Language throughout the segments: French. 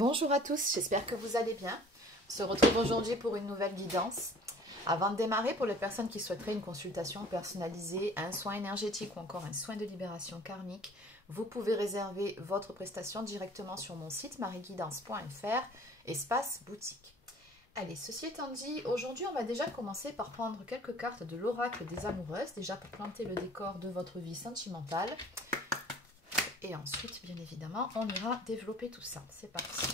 Bonjour à tous, j'espère que vous allez bien. On se retrouve aujourd'hui pour une nouvelle guidance. Avant de démarrer, pour les personnes qui souhaiteraient une consultation personnalisée, un soin énergétique ou encore un soin de libération karmique, vous pouvez réserver votre prestation directement sur mon site marieguidance.fr, espace boutique. Allez, ceci étant dit, aujourd'hui on va déjà commencer par prendre quelques cartes de l'oracle des amoureuses, déjà pour planter le décor de votre vie sentimentale. Et ensuite, bien évidemment, on ira développer tout ça. C'est parti.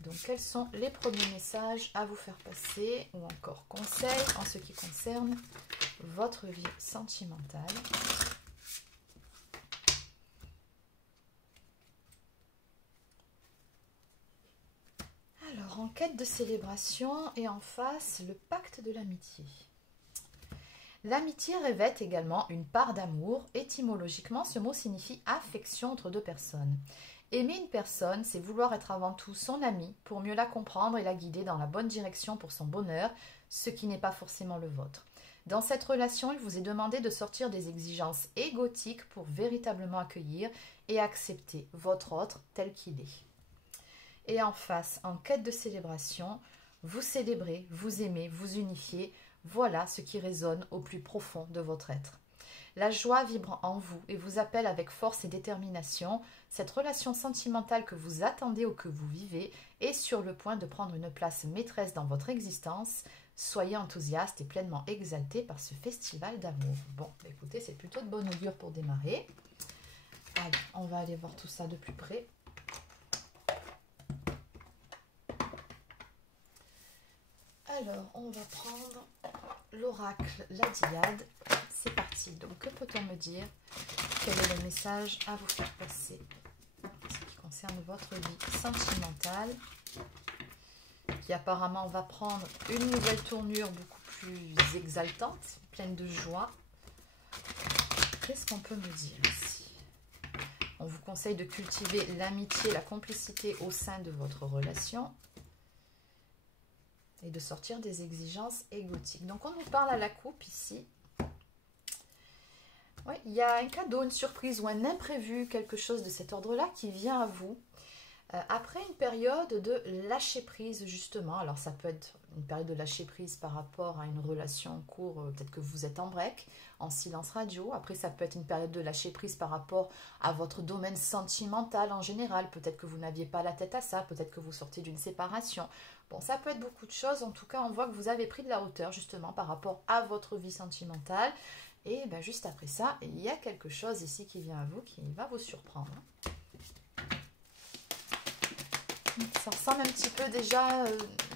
Donc, quels sont les premiers messages à vous faire passer ou encore conseils en ce qui concerne votre vie sentimentale? Alors, en quête de célébration et en face, le pacte de l'amitié. L'amitié revêt également une part d'amour. Étymologiquement, ce mot signifie affection entre deux personnes. Aimer une personne, c'est vouloir être avant tout son ami pour mieux la comprendre et la guider dans la bonne direction pour son bonheur, ce qui n'est pas forcément le vôtre. Dans cette relation, il vous est demandé de sortir des exigences égotiques pour véritablement accueillir et accepter votre autre tel qu'il est. Et en face, en quête de célébration, vous célébrez, vous aimez, vous unifiez. Voilà ce qui résonne au plus profond de votre être. La joie vibre en vous et vous appelle avec force et détermination. Cette relation sentimentale que vous attendez ou que vous vivez est sur le point de prendre une place maîtresse dans votre existence. Soyez enthousiaste et pleinement exalté par ce festival d'amour. Bon, écoutez, c'est plutôt de bon augure pour démarrer. Allez, on va aller voir tout ça de plus près. Alors, on va prendre l'oracle, la Diade. C'est parti. Donc, que peut-on me dire? Quel est le message à vous faire passer en ce qui concerne votre vie sentimentale, qui apparemment va prendre une nouvelle tournure beaucoup plus exaltante, pleine de joie. Qu'est-ce qu'on peut me dire ici? On vous conseille de cultiver l'amitié, la complicité au sein de votre relation et de sortir des exigences égotiques. Donc, on nous parle à la coupe ici. Oui, il y a un cadeau, une surprise ou un imprévu, quelque chose de cet ordre-là qui vient à vous après une période de lâcher-prise, justement. Alors, ça peut être une période de lâcher-prise par rapport à une relation en cours, peut-être que vous êtes en break, en silence radio. Après, ça peut être une période de lâcher-prise par rapport à votre domaine sentimental en général. Peut-être que vous n'aviez pas la tête à ça, peut-être que vous sortez d'une séparation. Bon, ça peut être beaucoup de choses. En tout cas, on voit que vous avez pris de la hauteur, justement, par rapport à votre vie sentimentale. Et ben, juste après ça, il y a quelque chose ici qui vient à vous, qui va vous surprendre. Ça ressemble un petit peu déjà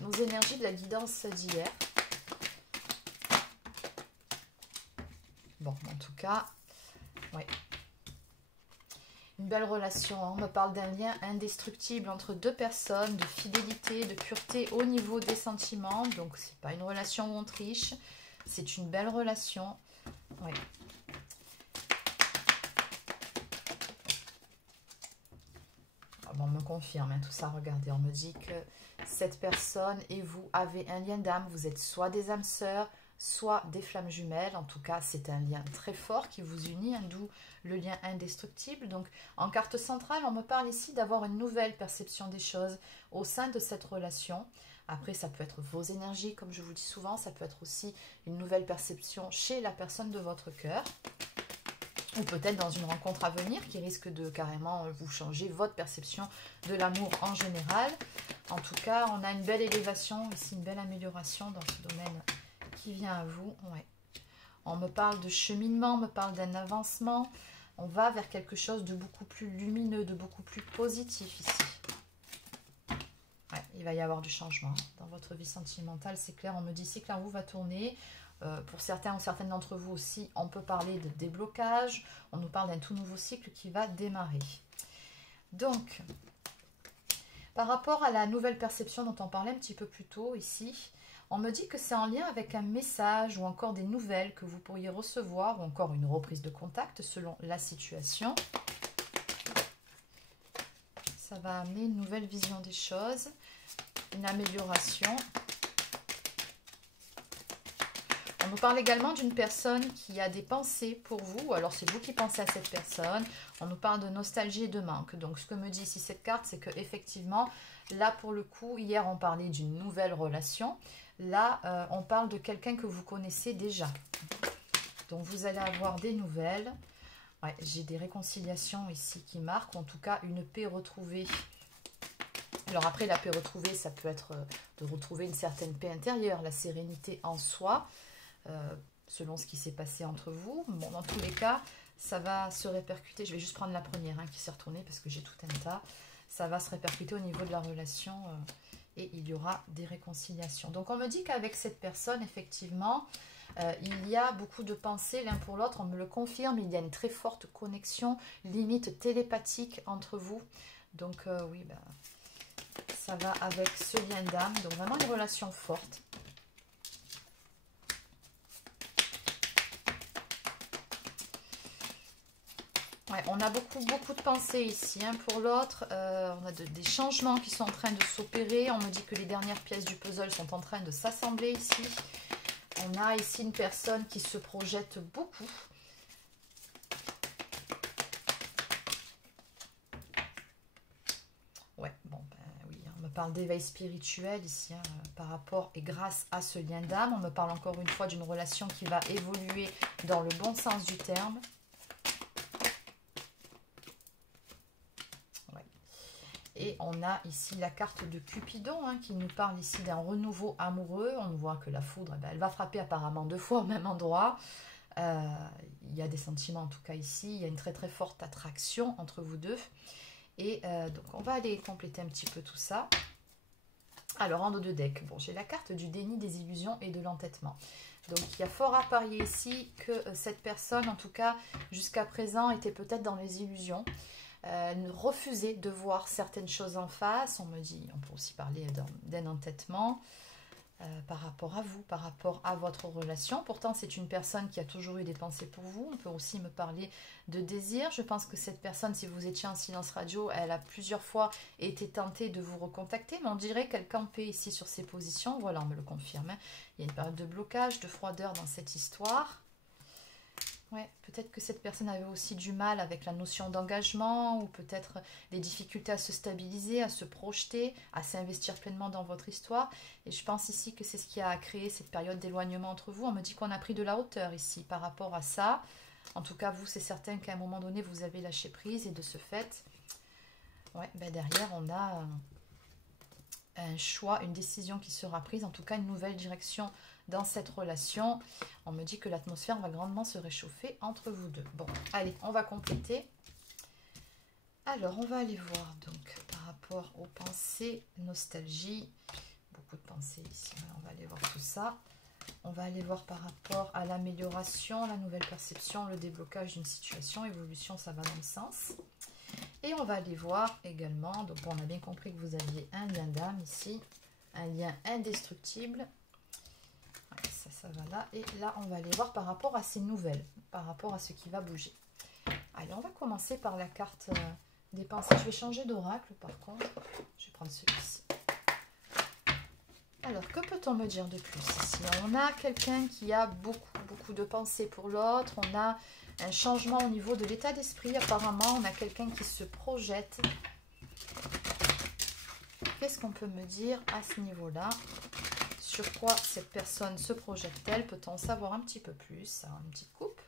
aux énergies de la guidance d'hier. Bon, en tout cas, oui. Une belle relation. On me parle d'un lien indestructible entre deux personnes, de fidélité, de pureté au niveau des sentiments. Donc, c'est pas une relation où on triche. C'est une belle relation. Oui. Bon, on me confirme hein, tout ça. Regardez, on me dit que cette personne et vous avez un lien d'âme. Vous êtes soit des âmes sœurs, soit des flammes jumelles. En tout cas, c'est un lien très fort qui vous unit, hein, d'où le lien indestructible. Donc, en carte centrale, on me parle ici d'avoir une nouvelle perception des choses au sein de cette relation. Après, ça peut être vos énergies, comme je vous dis souvent. Ça peut être aussi une nouvelle perception chez la personne de votre cœur. Ou peut-être dans une rencontre à venir qui risque de carrément vous changer votre perception de l'amour en général. En tout cas, on a une belle élévation, ici une belle amélioration dans ce domaine qui vient à vous. Ouais. On me parle de cheminement, on me parle d'un avancement. On va vers quelque chose de beaucoup plus lumineux, de beaucoup plus positif ici. Ouais, il va y avoir du changement dans votre vie sentimentale, c'est clair. On me dit ici que la roue va tourner. Pour certains ou certaines d'entre vous aussi, on peut parler de déblocage. On nous parle d'un tout nouveau cycle qui va démarrer. Donc, par rapport à la nouvelle perception dont on parlait un petit peu plus tôt ici, on me dit que c'est en lien avec un message ou encore des nouvelles que vous pourriez recevoir ou encore une reprise de contact selon la situation. Ça va amener une nouvelle vision des choses, une amélioration. On nous parle également d'une personne qui a des pensées pour vous, ou alors c'est vous qui pensez à cette personne. On nous parle de nostalgie et de manque. Donc ce que me dit ici cette carte, c'est qu'effectivement, Là, pour le coup, hier, on parlait d'une nouvelle relation. Là, on parle de quelqu'un que vous connaissez déjà. Donc, vous allez avoir des nouvelles. Ouais, j'ai des réconciliations ici qui marquent, en tout cas, une paix retrouvée. Alors après, la paix retrouvée, ça peut être de retrouver une certaine paix intérieure, la sérénité en soi, selon ce qui s'est passé entre vous. Bon, dans tous les cas, ça va se répercuter. Je vais juste prendre la première qui s'est retournée parce que j'ai tout un tas. Ça va se répercuter au niveau de la relation et il y aura des réconciliations. Donc, on me dit qu'avec cette personne, effectivement, il y a beaucoup de pensées l'un pour l'autre. On me le confirme, il y a une très forte connexion, limite télépathique entre vous. Donc, oui, ben, ça va avec ce lien d'âme. Donc, vraiment une relation forte. Ouais, on a beaucoup de pensées ici pour l'autre. On a des changements qui sont en train de s'opérer. On me dit que les dernières pièces du puzzle sont en train de s'assembler ici. On a ici une personne qui se projette beaucoup. Ouais, bon, ben oui, on me parle d'éveil spirituel ici par rapport et grâce à ce lien d'âme. On me parle encore une fois d'une relation qui va évoluer dans le bon sens du terme. Et on a ici la carte de Cupidon qui nous parle ici d'un renouveau amoureux. On voit que la foudre, elle va frapper apparemment 2 fois au même endroit. Il y a des sentiments en tout cas ici. Il y a une très très forte attraction entre vous deux. Et donc on va aller compléter un petit peu tout ça. Alors en dos de deck, bon, j'ai la carte du déni des illusions et de l'entêtement. Donc il y a fort à parier ici que cette personne, en tout cas jusqu'à présent, était peut-être dans les illusions. Refuser de voir certaines choses en face. On me dit, on peut aussi parler d'un entêtement par rapport à vous, par rapport à votre relation. Pourtant, c'est une personne qui a toujours eu des pensées pour vous. On peut aussi me parler de désir. Je pense que cette personne, si vous étiez en silence radio, elle a plusieurs fois été tentée de vous recontacter, mais on dirait qu'elle campait ici sur ses positions. Voilà, on me le confirme. Il y a une période de blocage, de froideur dans cette histoire. Ouais, peut-être que cette personne avait aussi du mal avec la notion d'engagement ou peut-être des difficultés à se stabiliser, à se projeter, à s'investir pleinement dans votre histoire. Et je pense ici que c'est ce qui a créé cette période d'éloignement entre vous. On me dit qu'on a pris de la hauteur ici par rapport à ça. En tout cas, vous, c'est certain qu'à un moment donné, vous avez lâché prise et de ce fait, ouais, ben derrière, on a un choix, une décision qui sera prise, en tout cas une nouvelle direction dans cette relation. On me dit que l'atmosphère va grandement se réchauffer entre vous deux. Bon, allez, on va compléter. Alors, on va aller voir donc par rapport aux pensées, nostalgie. Beaucoup de pensées ici. On va aller voir tout ça. On va aller voir par rapport à l'amélioration, la nouvelle perception, le déblocage d'une situation, évolution, ça va dans le sens. Et on va aller voir également, donc on a bien compris que vous aviez un lien d'âme ici, un lien indestructible. Ça va là. Et là, on va aller voir par rapport à ces nouvelles, par rapport à ce qui va bouger. Allez, on va commencer par la carte des pensées. Je vais changer d'oracle par contre. Je vais prendre celui-ci. Alors, que peut-on me dire de plus ici? On a quelqu'un qui a beaucoup de pensées pour l'autre. On a un changement au niveau de l'état d'esprit. Apparemment, on a quelqu'un qui se projette. Qu'est-ce qu'on peut me dire à ce niveau-là? Sur quoi cette personne se projette-t-elle? Peut-on en savoir un petit peu plus? Alors, une petite coupe.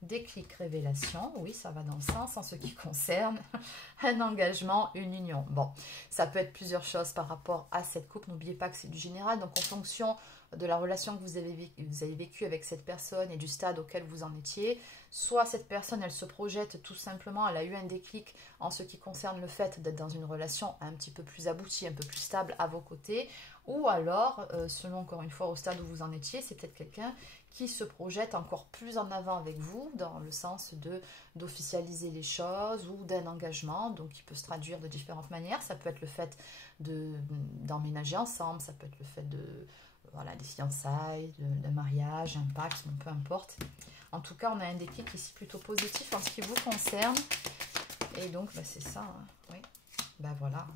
Déclic, révélation. Oui, ça va dans le sens en ce qui concerne un engagement, une union. Bon, ça peut être plusieurs choses par rapport à cette coupe. N'oubliez pas que c'est du général. Donc, en fonction de la relation que vous avez vécue avec cette personne et du stade auquel vous en étiez, soit cette personne, elle se projette tout simplement, elle a eu un déclic en ce qui concerne le fait d'être dans une relation un petit peu plus aboutie, un peu plus stable à vos côtés, ou alors, selon encore une fois au stade où vous en étiez, c'est peut-être quelqu'un qui se projette encore plus en avant avec vous, dans le sens d'officialiser les choses ou d'un engagement, donc qui peut se traduire de différentes manières. Ça peut être le fait d'emménager ensemble, ça peut être le fait voilà, des fiançailles, d'un mariage, un pacte, peu importe. En tout cas, on a un déclic ici plutôt positif en ce qui vous concerne. Et donc, bah, c'est ça, hein. Oui, ben voilà.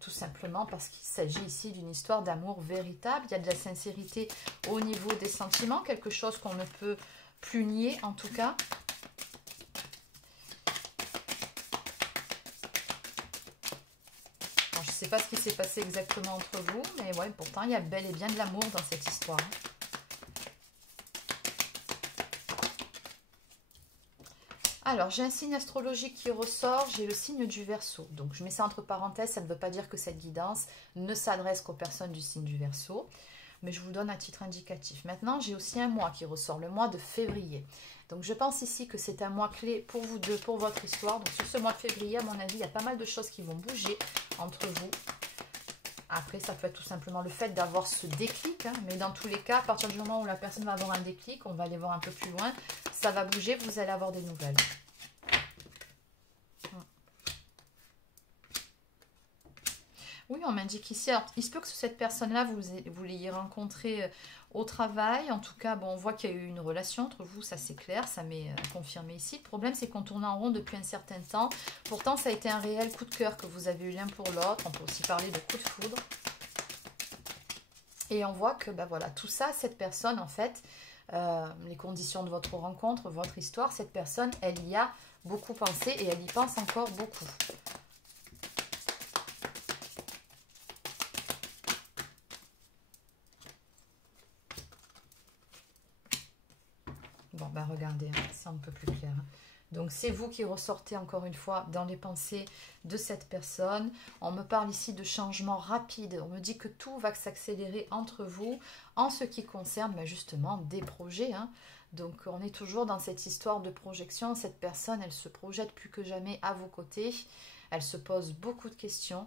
Tout simplement parce qu'il s'agit ici d'une histoire d'amour véritable. Il y a de la sincérité au niveau des sentiments, quelque chose qu'on ne peut plus nier en tout cas. Alors, je ne sais pas ce qui s'est passé exactement entre vous, mais ouais, pourtant, il y a bel et bien de l'amour dans cette histoire. Alors, j'ai un signe astrologique qui ressort, j'ai le signe du Verseau. Donc, je mets ça entre parenthèses, ça ne veut pas dire que cette guidance ne s'adresse qu'aux personnes du signe du Verseau, mais je vous donne à titre indicatif. Maintenant, j'ai aussi un mois qui ressort, le mois de février. Donc, je pense ici que c'est un mois clé pour vous deux, pour votre histoire. Donc, sur ce mois de février, à mon avis, il y a pas mal de choses qui vont bouger entre vous. Après, ça peut être tout simplement le fait d'avoir ce déclic, hein, mais dans tous les cas, à partir du moment où la personne va avoir un déclic, on va aller voir un peu plus loin, ça va bouger, vous allez avoir des nouvelles. Oui, on m'indique ici, alors il se peut que cette personne-là, vous l'ayez rencontrée au travail. En tout cas, bon, on voit qu'il y a eu une relation entre vous, ça c'est clair, ça m'est confirmé ici. Le problème, c'est qu'on tourne en rond depuis un certain temps. Pourtant, ça a été un réel coup de cœur que vous avez eu l'un pour l'autre. On peut aussi parler de coup de foudre. Et on voit que, ben voilà, tout ça, cette personne, en fait, les conditions de votre rencontre, votre histoire, cette personne, elle y a beaucoup pensé et elle y pense encore beaucoup. Bon, ben regardez, hein, c'est un peu plus clair. Donc, c'est vous qui ressortez encore une fois dans les pensées de cette personne. On me parle ici de changements rapides. On me dit que tout va s'accélérer entre vous en ce qui concerne justement des projets. Hein. Donc, on est toujours dans cette histoire de projection. Cette personne, elle se projette plus que jamais à vos côtés. Elle se pose beaucoup de questions.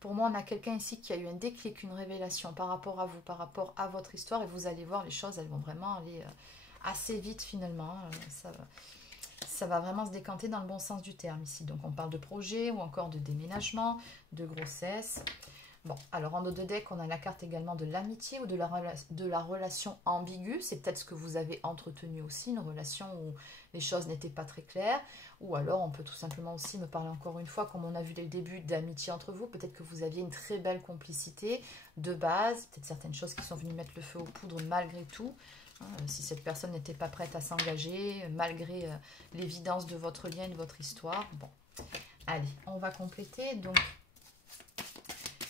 Pour moi, on a quelqu'un ici qui a eu un déclic, une révélation par rapport à vous, par rapport à votre histoire. Et vous allez voir, les choses, elles vont vraiment aller assez vite finalement. Ça va vraiment se décanter dans le bon sens du terme ici. Donc, on parle de projet ou encore de déménagement, de grossesse. Bon, alors en dos de deck, on a la carte également de l'amitié ou de la relation ambiguë. C'est peut-être ce que vous avez entretenu aussi, une relation où les choses n'étaient pas très claires. Ou alors, on peut tout simplement aussi me parler encore une fois, comme on a vu dès le début, d'amitié entre vous. Peut-être que vous aviez une très belle complicité de base. Peut-être certaines choses qui sont venues mettre le feu aux poudres malgré tout. Si cette personne n'était pas prête à s'engager, malgré l'évidence de votre lien, de votre histoire. Bon, allez, on va compléter. Donc,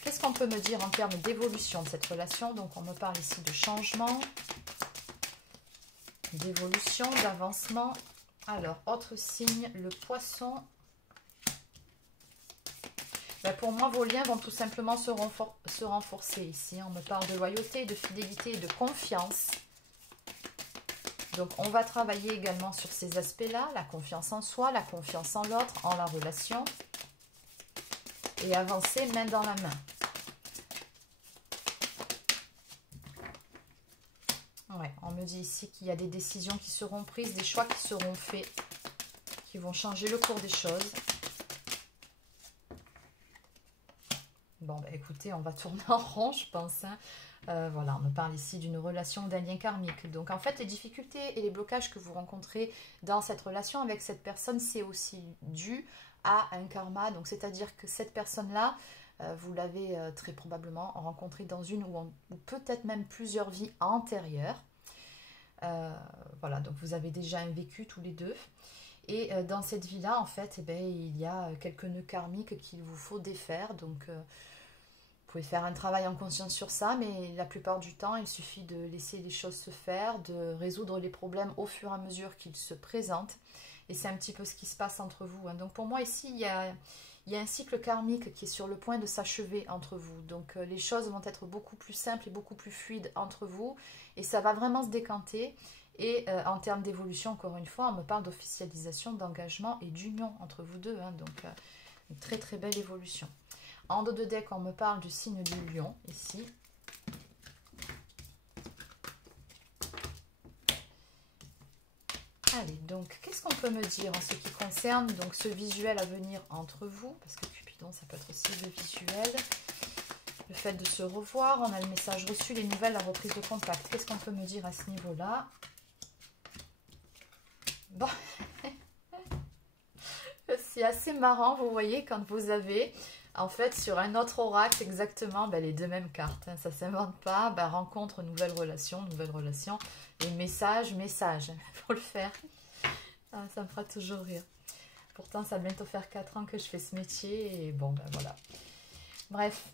qu'est-ce qu'on peut me dire en termes d'évolution de cette relation? Donc, on me parle ici de changement, d'évolution, d'avancement. Alors, autre signe, le poisson. Ben, pour moi, vos liens vont tout simplement se renforcer ici. On me parle de loyauté, de fidélité et de confiance. Donc, on va travailler également sur ces aspects-là, la confiance en soi, la confiance en l'autre, en la relation. Et avancer main dans la main. Ouais, on me dit ici qu'il y a des décisions qui seront prises, des choix qui seront faits, qui vont changer le cours des choses. Bon, bah, écoutez, on va tourner en rond, je pense. Hein. Voilà, on me parle ici d'une relation, d'un lien karmique. Donc, en fait, les difficultés et les blocages que vous rencontrez dans cette relation avec cette personne, c'est aussi dû à un karma. Donc, c'est-à-dire que cette personne-là, vous l'avez très probablement rencontrée dans une ou peut-être même plusieurs vies antérieures. Voilà, donc vous avez déjà un vécu tous les deux. Et dans cette vie-là, en fait, eh bien, il y a quelques nœuds karmiques qu'il vous faut défaire. Donc, vous pouvez faire un travail en conscience sur ça, mais la plupart du temps, il suffit de laisser les choses se faire, de résoudre les problèmes au fur et à mesure qu'ils se présentent. Et c'est un petit peu ce qui se passe entre vous. Hein. Donc, pour moi, ici, il y a un cycle karmique qui est sur le point de s'achever entre vous. Donc, les choses vont être beaucoup plus simples et beaucoup plus fluides entre vous. Et ça va vraiment se décanter. Et en termes d'évolution, encore une fois, on me parle d'officialisation, d'engagement et d'union entre vous deux. Hein. Donc, une très très belle évolution. En dos de deck, on me parle du signe du lion, ici. Allez, donc, qu'est-ce qu'on peut me dire en ce qui concerne donc, ce visuel à venir entre vous? Parce que Cupidon, ça peut être aussi le visuel. Le fait de se revoir, on a le message reçu, les nouvelles, la reprise de contact. Qu'est-ce qu'on peut me dire à ce niveau-là? Bon, c'est assez marrant, vous voyez, quand vous avez... En fait, sur un autre oracle, exactement, ben, les deux mêmes cartes. Hein, ça ne s'invente pas. Ben, rencontre, nouvelle relation, et message. Il faut le faire. Ah, ça me fera toujours rire. Pourtant, ça va bientôt faire 4 ans que je fais ce métier. Et bon, ben voilà. Bref,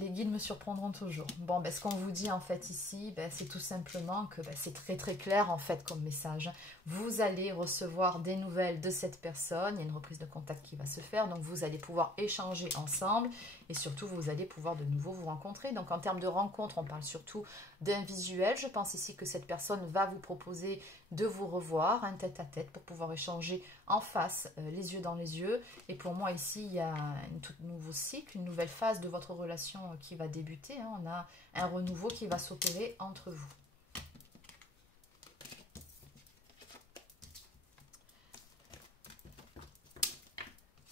les guides me surprendront toujours. Bon, ben, ce qu'on vous dit en fait ici, ben, c'est tout simplement que ben, c'est très très clair en fait comme message. Vous allez recevoir des nouvelles de cette personne, il y a une reprise de contact qui va se faire, donc vous allez pouvoir échanger ensemble et surtout vous allez pouvoir de nouveau vous rencontrer. Donc en termes de rencontre, on parle surtout d'un visuel. Je pense ici que cette personne va vous proposer de vous revoir, un tête-à-tête pour pouvoir échanger en face, les yeux dans les yeux. Et pour moi ici, il y a un tout nouveau cycle, une nouvelle phase de votre relation qui va débuter. On a un renouveau qui va s'opérer entre vous.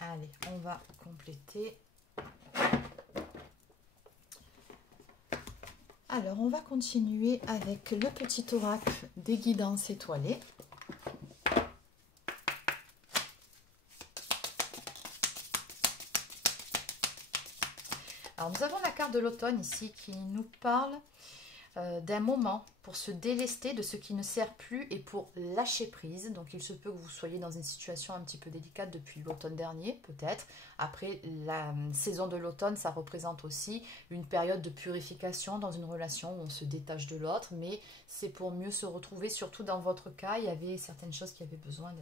Allez, on va compléter. Alors, on va continuer avec le petit oracle des guidances étoilées. Alors, nous avons la carte de l'automne ici qui nous parle d'un moment pour se délester de ce qui ne sert plus et pour lâcher prise. Donc, il se peut que vous soyez dans une situation un petit peu délicate depuis l'automne dernier, peut-être. Après, la saison de l'automne, ça représente aussi une période de purification dans une relation où on se détache de l'autre, mais c'est pour mieux se retrouver. Surtout dans votre cas, il y avait certaines choses qui avaient besoin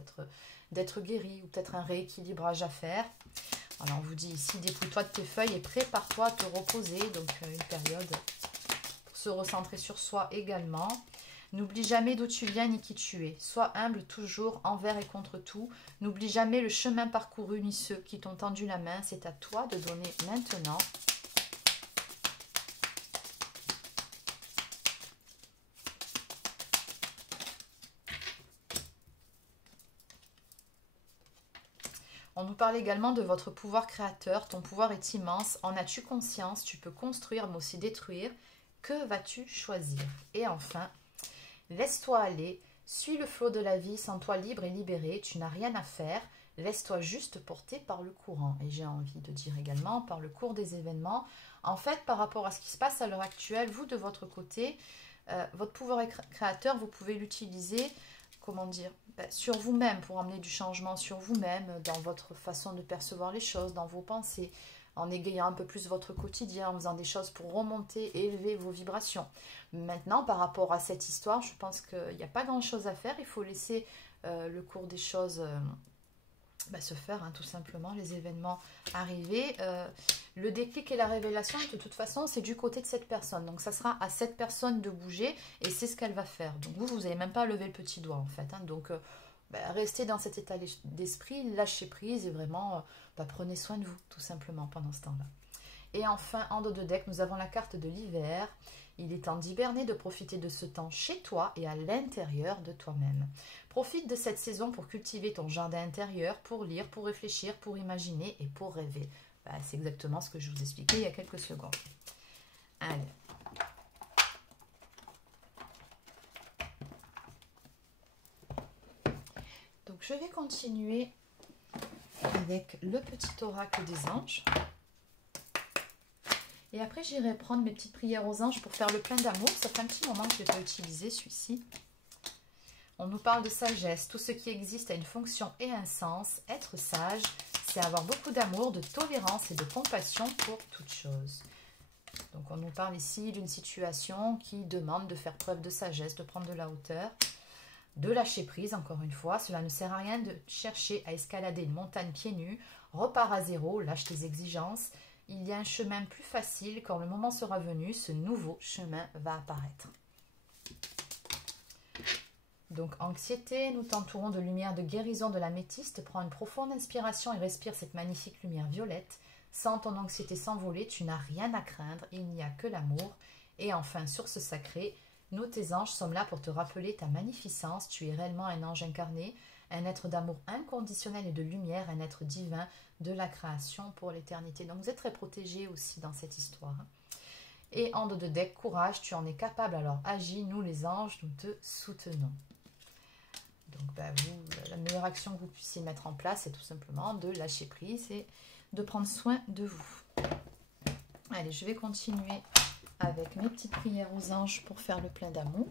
d'être guéries ou peut-être un rééquilibrage à faire. Alors, on vous dit ici, dépouille-toi de tes feuilles et prépare-toi à te reposer. Donc, une période pour se recentrer sur soi également. N'oublie jamais d'où tu viens ni qui tu es. Sois humble toujours envers et contre tout. N'oublie jamais le chemin parcouru ni ceux qui t'ont tendu la main. C'est à toi de donner maintenant. On nous parle également de votre pouvoir créateur. Ton pouvoir est immense. En as-tu conscience? Tu peux construire mais aussi détruire. Que vas-tu choisir? Et enfin, laisse-toi aller. Suis le flot de la vie. Sens-toi libre et libéré. Tu n'as rien à faire. Laisse-toi juste porter par le courant. Et j'ai envie de dire également par le cours des événements. En fait, par rapport à ce qui se passe à l'heure actuelle, vous de votre côté, votre pouvoir créateur, vous pouvez l'utiliser, comment dire, sur vous-même pour amener du changement sur vous-même, dans votre façon de percevoir les choses, dans vos pensées, en égayant un peu plus votre quotidien, en faisant des choses pour remonter et élever vos vibrations. Maintenant, par rapport à cette histoire, je pense qu'il n'y a pas grand-chose à faire. Il faut laisser le cours des choses se faire, tout simplement, les événements arriver. Le déclic et la révélation, de toute façon, c'est du côté de cette personne. Donc, ça sera à cette personne de bouger et c'est ce qu'elle va faire. Donc, vous n'avez même pas à lever le petit doigt, en fait. Donc, restez dans cet état d'esprit, lâchez prise et vraiment, prenez soin de vous, tout simplement, pendant ce temps-là. Et enfin, en dos de deck, nous avons la carte de l'hiver. Il est temps d'hiberner, de profiter de ce temps chez toi et à l'intérieur de toi-même. Profite de cette saison pour cultiver ton jardin intérieur, pour lire, pour réfléchir, pour imaginer et pour rêver. C'est exactement ce que je vous expliquais il y a quelques secondes. Allez. Donc, je vais continuer avec le petit oracle des anges. Et après, j'irai prendre mes petites prières aux anges pour faire le plein d'amour. Ça fait un petit moment que je ne l'ai pas utilisé, celui-ci. On nous parle de sagesse. Tout ce qui existe a une fonction et un sens. Être sage, c'est avoir beaucoup d'amour, de tolérance et de compassion pour toute chose. Donc, on nous parle ici d'une situation qui demande de faire preuve de sagesse, de prendre de la hauteur, de lâcher prise, encore une fois. Cela ne sert à rien de chercher à escalader une montagne pieds nus. Repars à zéro, lâche tes exigences. Il y a un chemin plus facile. Quand le moment sera venu, ce nouveau chemin va apparaître. Donc, anxiété, nous t'entourons de lumière de guérison de l'améthyste. Prends une profonde inspiration et respire cette magnifique lumière violette. Sens ton anxiété s'envoler, tu n'as rien à craindre, il n'y a que l'amour. Et enfin, source sacrée, nous, tes anges, sommes là pour te rappeler ta magnificence. Tu es réellement un ange incarné, un être d'amour inconditionnel et de lumière, un être divin de la création pour l'éternité. Donc, vous êtes très protégé aussi dans cette histoire. Et en dos de deck, courage, tu en es capable, alors agis, nous les anges, nous te soutenons. Donc, la meilleure action que vous puissiez mettre en place, c'est tout simplement de lâcher prise et de prendre soin de vous. Allez, je vais continuer avec mes petites prières aux anges pour faire le plein d'amour.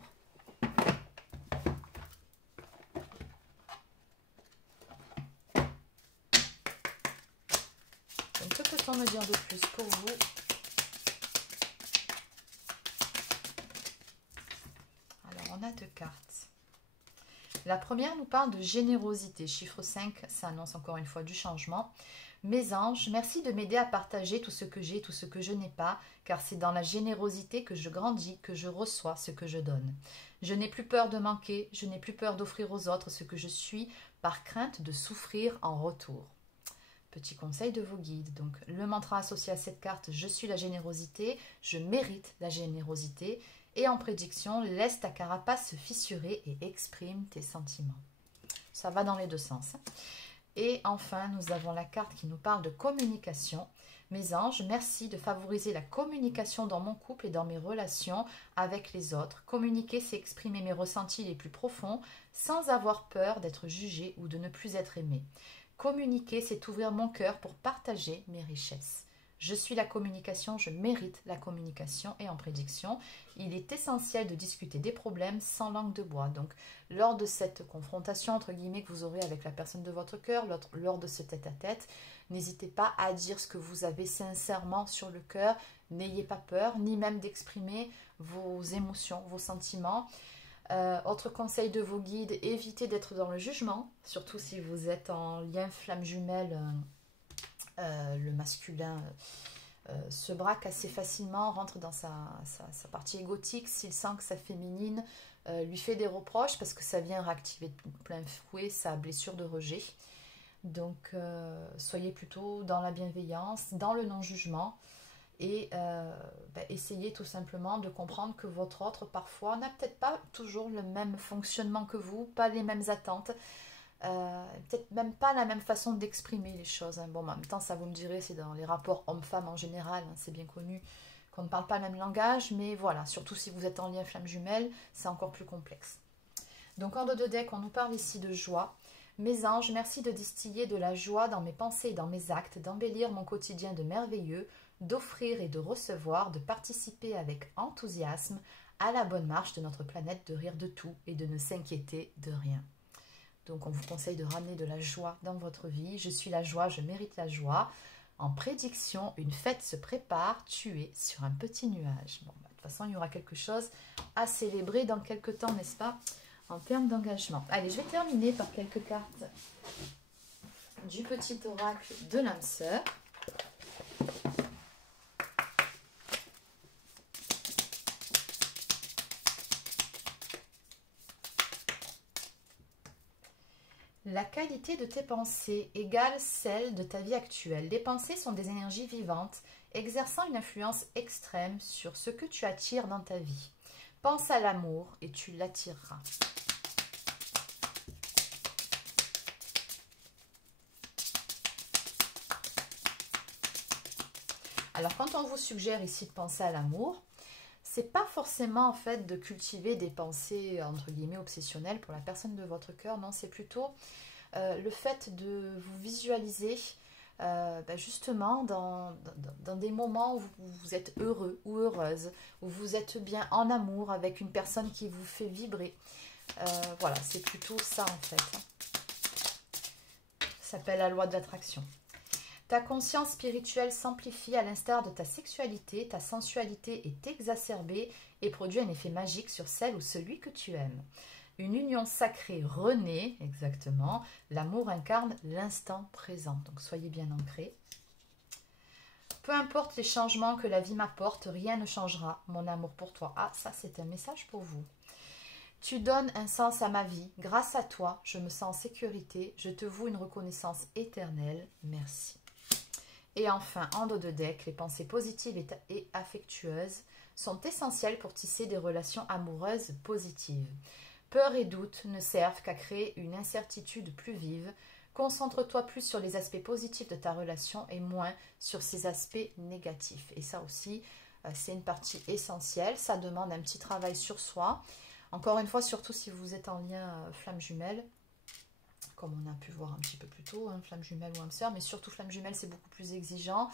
Donc, que peut-on me dire de plus pour vous cartes. La première nous parle de générosité. Chiffre 5, ça annonce encore une fois du changement. Mes anges, merci de m'aider à partager tout ce que j'ai, tout ce que je n'ai pas, car c'est dans la générosité que je grandis, que je reçois ce que je donne. Je n'ai plus peur de manquer, je n'ai plus peur d'offrir aux autres ce que je suis, par crainte de souffrir en retour. Petit conseil de vos guides. Donc, le mantra associé à cette carte, je suis la générosité, je mérite la générosité. Et en prédiction, laisse ta carapace se fissurer et exprime tes sentiments. Ça va dans les deux sens. Et enfin, nous avons la carte qui nous parle de communication. Mes anges, merci de favoriser la communication dans mon couple et dans mes relations avec les autres. Communiquer, c'est exprimer mes ressentis les plus profonds sans avoir peur d'être jugé ou de ne plus être aimé. Communiquer, c'est ouvrir mon cœur pour partager mes richesses. Je suis la communication, je mérite la communication. Et en prédiction, il est essentiel de discuter des problèmes sans langue de bois. Donc, lors de cette confrontation, entre guillemets, que vous aurez avec la personne de votre cœur, lors de ce tête-à-tête, n'hésitez pas à dire ce que vous avez sincèrement sur le cœur. N'ayez pas peur, ni même d'exprimer vos émotions, vos sentiments. Autre conseil de vos guides, évitez d'être dans le jugement, surtout si vous êtes en lien flamme jumelle. Le masculin se braque assez facilement, rentre dans sa partie égotique. S'il sent que sa féminine lui fait des reproches, parce que ça vient réactiver de plein fouet sa blessure de rejet. Donc soyez plutôt dans la bienveillance, dans le non-jugement, et essayez tout simplement de comprendre que votre autre parfois n'a peut-être pas toujours le même fonctionnement que vous, pas les mêmes attentes, peut-être même pas la même façon d'exprimer les choses. Bon, en même temps, ça vous me direz, c'est dans les rapports hommes-femmes en général, c'est bien connu qu'on ne parle pas le même langage, mais voilà, surtout si vous êtes en lien flamme jumelle, c'est encore plus complexe. Donc en dos de deck, on nous parle ici de joie. Mes anges, merci de distiller de la joie dans mes pensées et dans mes actes, d'embellir mon quotidien de merveilleux, d'offrir et de recevoir, de participer avec enthousiasme à la bonne marche de notre planète, de rire de tout et de ne s'inquiéter de rien. Donc on vous conseille de ramener de la joie dans votre vie. Je suis la joie, je mérite la joie. En prédiction, une fête se prépare, tu es sur un petit nuage. Bon, de toute façon, il y aura quelque chose à célébrer dans quelques temps, n'est-ce pas, en termes d'engagement. Allez, je vais terminer par quelques cartes du petit oracle de l'âme sœur. La qualité de tes pensées égale celle de ta vie actuelle. Les pensées sont des énergies vivantes, exerçant une influence extrême sur ce que tu attires dans ta vie. Pense à l'amour et tu l'attireras. Alors, quand on vous suggère ici de penser à l'amour, c'est pas forcément en fait de cultiver des pensées entre guillemets obsessionnelles pour la personne de votre cœur, non, c'est plutôt le fait de vous visualiser justement dans des moments où vous êtes heureux ou heureuse, où vous êtes bien en amour avec une personne qui vous fait vibrer. Voilà, c'est plutôt ça en fait. Ça s'appelle la loi de l'attraction. Ta conscience spirituelle s'amplifie à l'instar de ta sexualité, ta sensualité est exacerbée et produit un effet magique sur celle ou celui que tu aimes. Une union sacrée renaît, exactement, l'amour incarne l'instant présent, donc soyez bien ancrés. Peu importe les changements que la vie m'apporte, rien ne changera mon amour pour toi. Ah, ça c'est un message pour vous. Tu donnes un sens à ma vie, grâce à toi, je me sens en sécurité, je te voue une reconnaissance éternelle, merci. Et enfin, en dos de deck, les pensées positives et affectueuses sont essentielles pour tisser des relations amoureuses positives. Peur et doute ne servent qu'à créer une incertitude plus vive. Concentre-toi plus sur les aspects positifs de ta relation et moins sur ses aspects négatifs. Et ça aussi, c'est une partie essentielle. Ça demande un petit travail sur soi. Encore une fois, surtout si vous êtes en lien flamme jumelle, comme on a pu voir un petit peu plus tôt, hein, flamme jumelle ou âme sœur, mais surtout flamme jumelle, c'est beaucoup plus exigeant.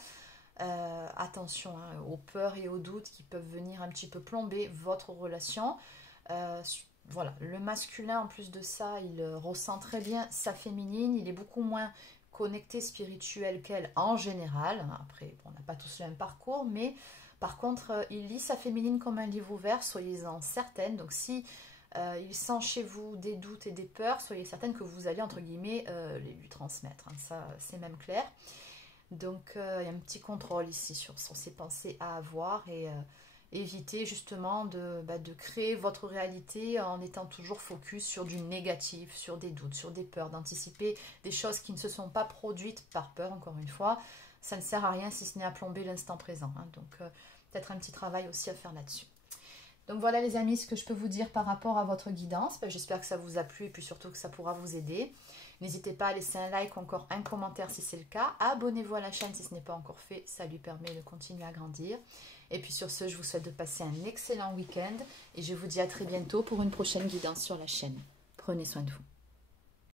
Attention aux peurs et aux doutes qui peuvent venir un petit peu plomber votre relation. Voilà, le masculin, en plus de ça, il ressent très bien sa féminine, il est beaucoup moins connecté spirituel qu'elle en général. Après, on n'a pas tous le même parcours, mais par contre, il lit sa féminine comme un livre ouvert, soyez-en certaine. Donc si il sent chez vous des doutes et des peurs, soyez certaine que vous allez, entre guillemets, les lui transmettre. Hein. Ça, c'est même clair. Donc, il y a un petit contrôle ici sur ces pensées à avoir et éviter justement de créer votre réalité en étant toujours focus sur du négatif, sur des doutes, sur des peurs, d'anticiper des choses qui ne se sont pas produites par peur, encore une fois. Ça ne sert à rien si ce n'est à plomber l'instant présent. Hein. Donc, peut-être un petit travail aussi à faire là-dessus. Donc voilà les amis, ce que je peux vous dire par rapport à votre guidance. J'espère que ça vous a plu et puis surtout que ça pourra vous aider. N'hésitez pas à laisser un like ou encore un commentaire si c'est le cas. Abonnez-vous à la chaîne si ce n'est pas encore fait, ça lui permet de continuer à grandir. Et puis sur ce, je vous souhaite de passer un excellent week-end et je vous dis à très bientôt pour une prochaine guidance sur la chaîne. Prenez soin de vous.